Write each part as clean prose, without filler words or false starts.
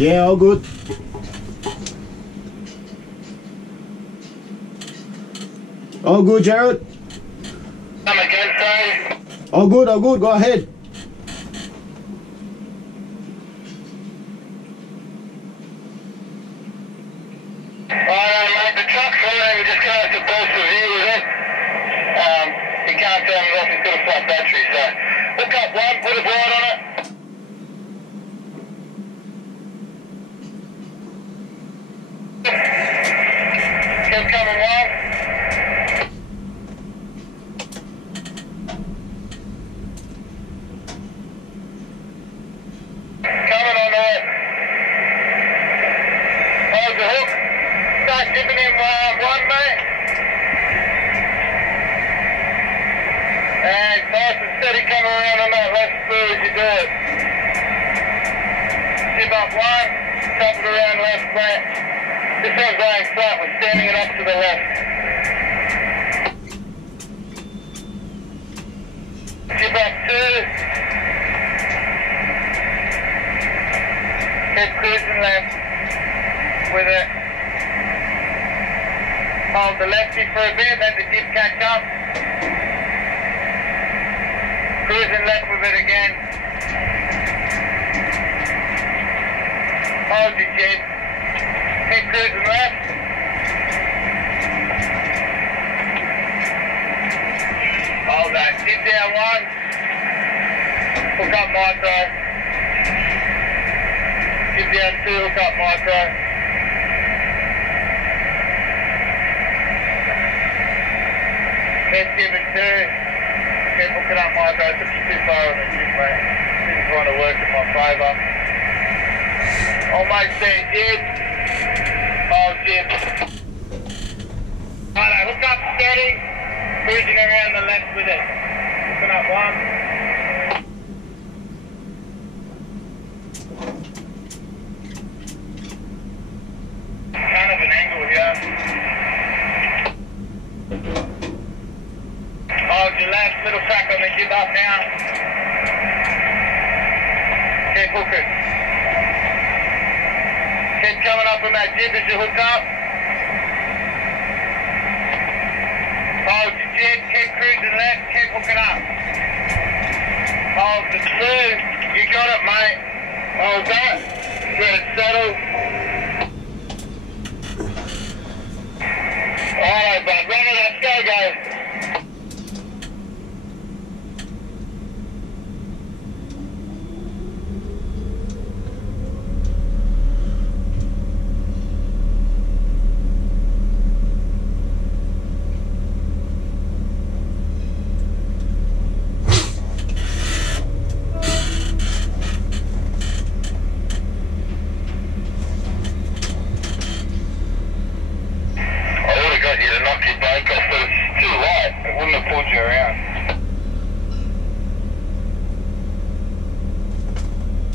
Yeah, all good. All good, Jared. Come again, sorry. All good, go ahead. Alright, mate, the truck's running, we just can't supposed to view with it. You can't turn it off, it's got a flat battery, so hook up one, put a board on it. Keep coming one. Coming on the way. Hold the hook. Start dipping in one, mate. And nice and steady coming around on that left spur as you do it. Dip up one, top it around left flat. This one's going flat, we're standing it up to the left. Dip up two. Keep cruising left with it. Hold the lefty for a bit, let the dip catch up. Cruising left with it again. Hold your jet. Keep cruising left. Hold that. Dip down one. Hook up micro. Dip down two, hook up micro. Let's give it two. Keep hooking up micro. I took you too far on the jig, mate. Things want to work in my favour. Almost there, jib. Oh, jib. Alright, hook up steady. Cruising around the left with it. Hooking up one. Kind of an angle here. Hold your left, little crack on the jib up now. Keep hooking. Keep coming up on that jib as you hook up. Hold your jib, keep cruising left, keep hooking up. Hold the two, you got it, mate. Hold that, let it settle. Alright, bud, run it up, go.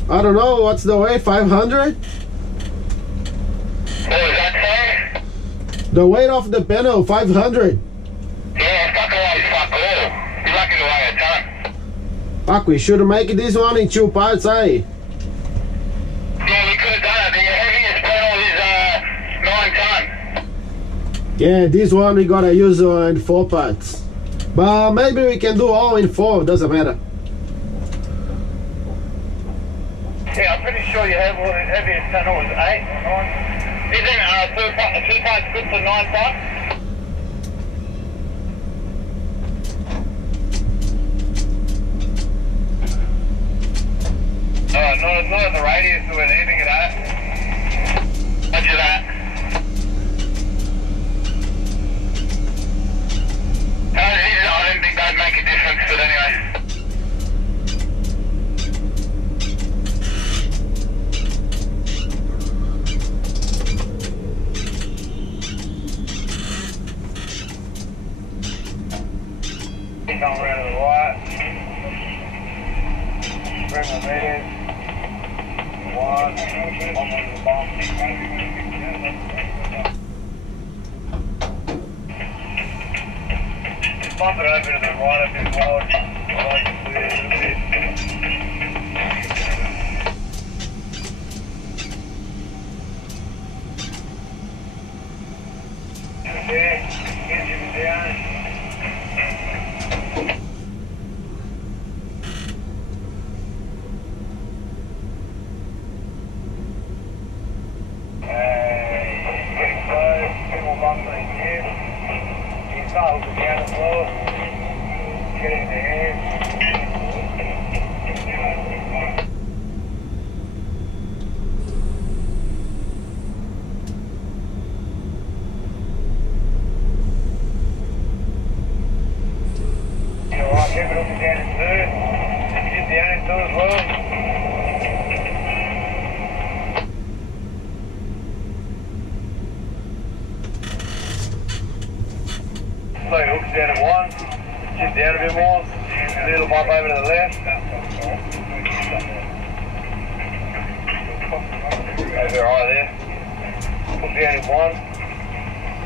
I don't know, what's the weight? 500? What was that, sorry? The weight of the panel, 500. Yeah, fucking weighs fuck all. You're lucky to weigh a ton. Fuck, we should make this one in 2 parts, eh? Yeah, we could have done it. The heaviest panel is 9 ton. Yeah, this one we gotta use in 4 parts. But maybe we can do all in 4, doesn't matter. Yeah, I'm pretty sure you have the heaviest panel is 8 or 9. Isn't 2 parts good for 9 ton? Not at the radius that we're leaving it at. Roger that. I didn't think that'd make a difference, but anyway. Come around to the right. Bring the meters. 1. On the bump. Bump it over to the right a bit more. Right, clear a little bit. Like hooks down at one, shift down a bit more, a little bump over to the left. Over right there. Hook down in one.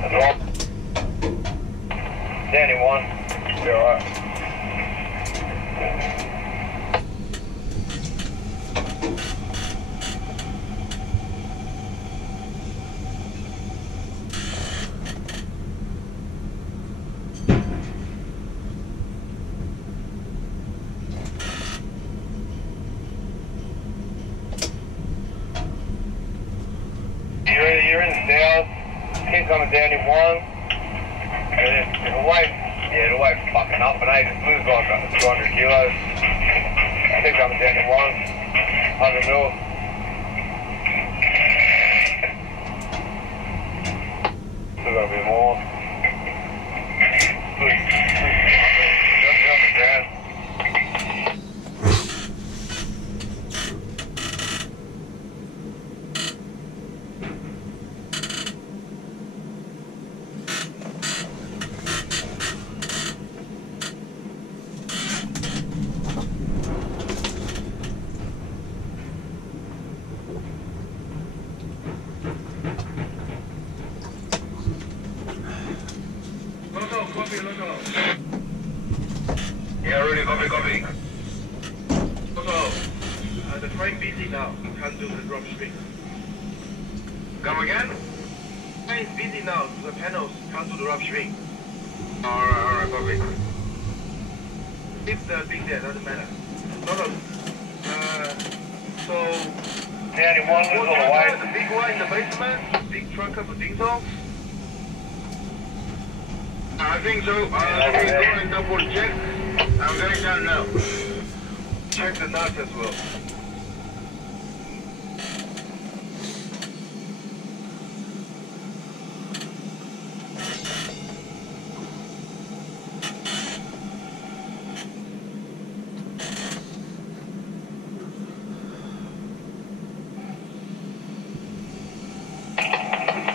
That's right. Down in one. Be alright. You're in the south, keep coming down in one, and it'll wait fucking up, and just lose like 200 kilos. Keep coming down in one, 100 mil. Still got a bit more. Just coming down. Loco. Yeah, ready, copy. Loco, the train busy now. Can't do the drop shipping. Come again? Train busy now. The panels can't do the drop shipping. Alright, copy. If the thing there doesn't matter. Loco, so... Down in one, lose all the way. The big one in the basement? Big truck of a diesel? I think so. Let me go and double check. I'm going down now. Check the nuts as well.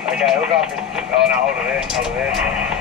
Okay, look up. Oh no, hold it there.